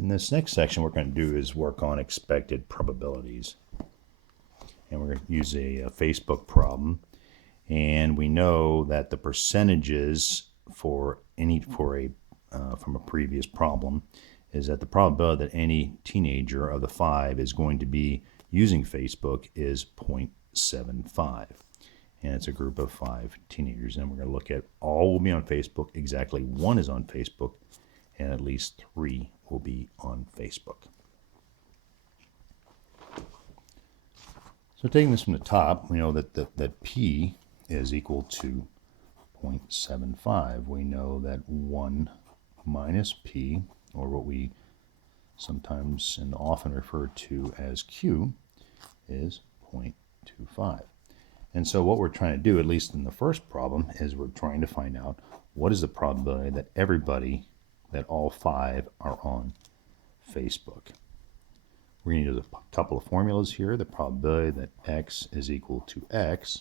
In this next section, what we're going to do is work on expected probabilities. And we're going to use a Facebook problem. And we know that the percentages for from a previous problem is that the probability that any teenager of the 5 is going to be using Facebook is 0.75. And it's a group of 5 teenagers. And we're going to look at all will be on Facebook, exactly 1 is on Facebook, and at least 3 will be on Facebook. So taking this from the top, we know that P is equal to 0.75. We know that 1 minus P, or what we sometimes and often refer to as Q, is 0.25. And so what we're trying to do, at least in the first problem, is we're trying to find out what is the probability that all 5 are on Facebook. We're going to use a couple of formulas here. The probability that X is equal to X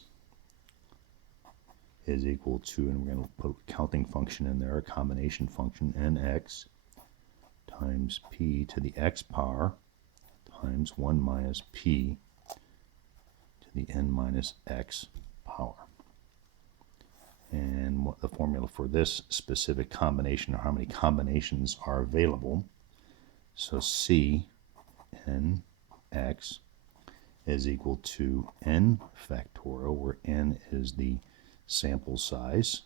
is equal to, and we're going to put a counting function in there, a combination function, nx times P to the X power times 1 minus P to the n minus X power. And what the formula for this specific combination, or how many combinations are available. So C n x is equal to n factorial, where n is the sample size,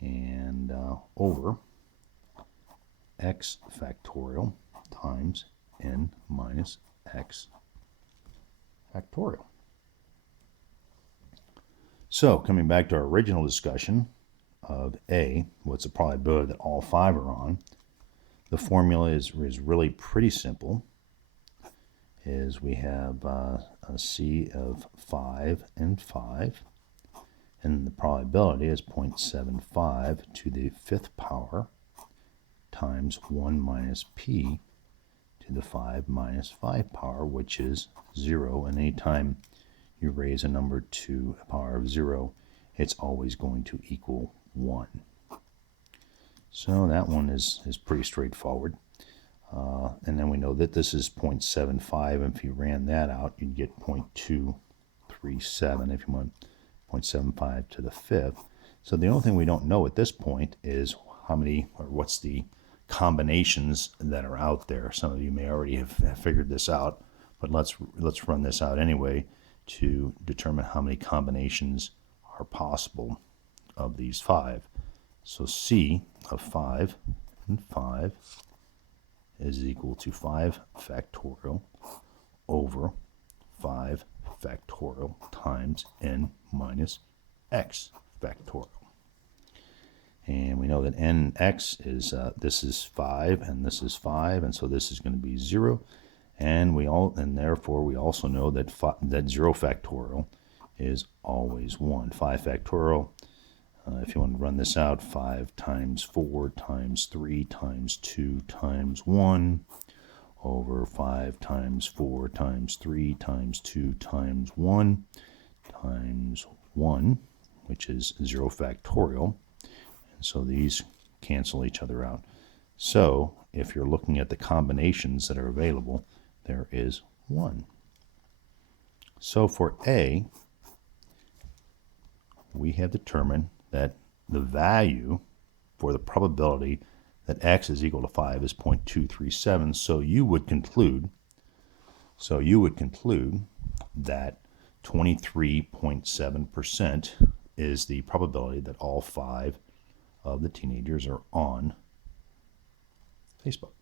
and over x factorial times n minus x factorial. So coming back to our original discussion of A, what's the probability that all 5 are on? The formula is really pretty simple. Is we have a C of 5 and 5, and the probability is 0.75 to the 5th power times 1 minus P to the 5 minus 5 power, which is 0. And anytime you raise a number to a power of 0, it's always going to equal 1. So that one is pretty straightforward. And then we know that this is 0.75, and if you ran that out, you'd get 0.237 if you want 0.75 to the 5th. So the only thing we don't know at this point is how many, or what's the combinations that are out there. Some of you may already have figured this out, but let's run this out anyway to determine how many combinations are possible of these 5. So C of 5 and 5 is equal to 5 factorial over 5 factorial times n minus x factorial. And we know that nx is, this is 5 and this is 5, and so this is going to be 0. And therefore we also know that 0 factorial is always 1. 5 factorial, if you want to run this out, 5 times 4 times 3 times 2 times 1 over 5 times 4 times 3 times 2 times 1 times 1, which is 0 factorial. And so these cancel each other out. So if you're looking at the combinations that are available, there is 1. So for A, we have determined that the value for the probability that X is equal to 5 is 0.237. So you would conclude that 23.7% is the probability that all 5 of the teenagers are on Facebook.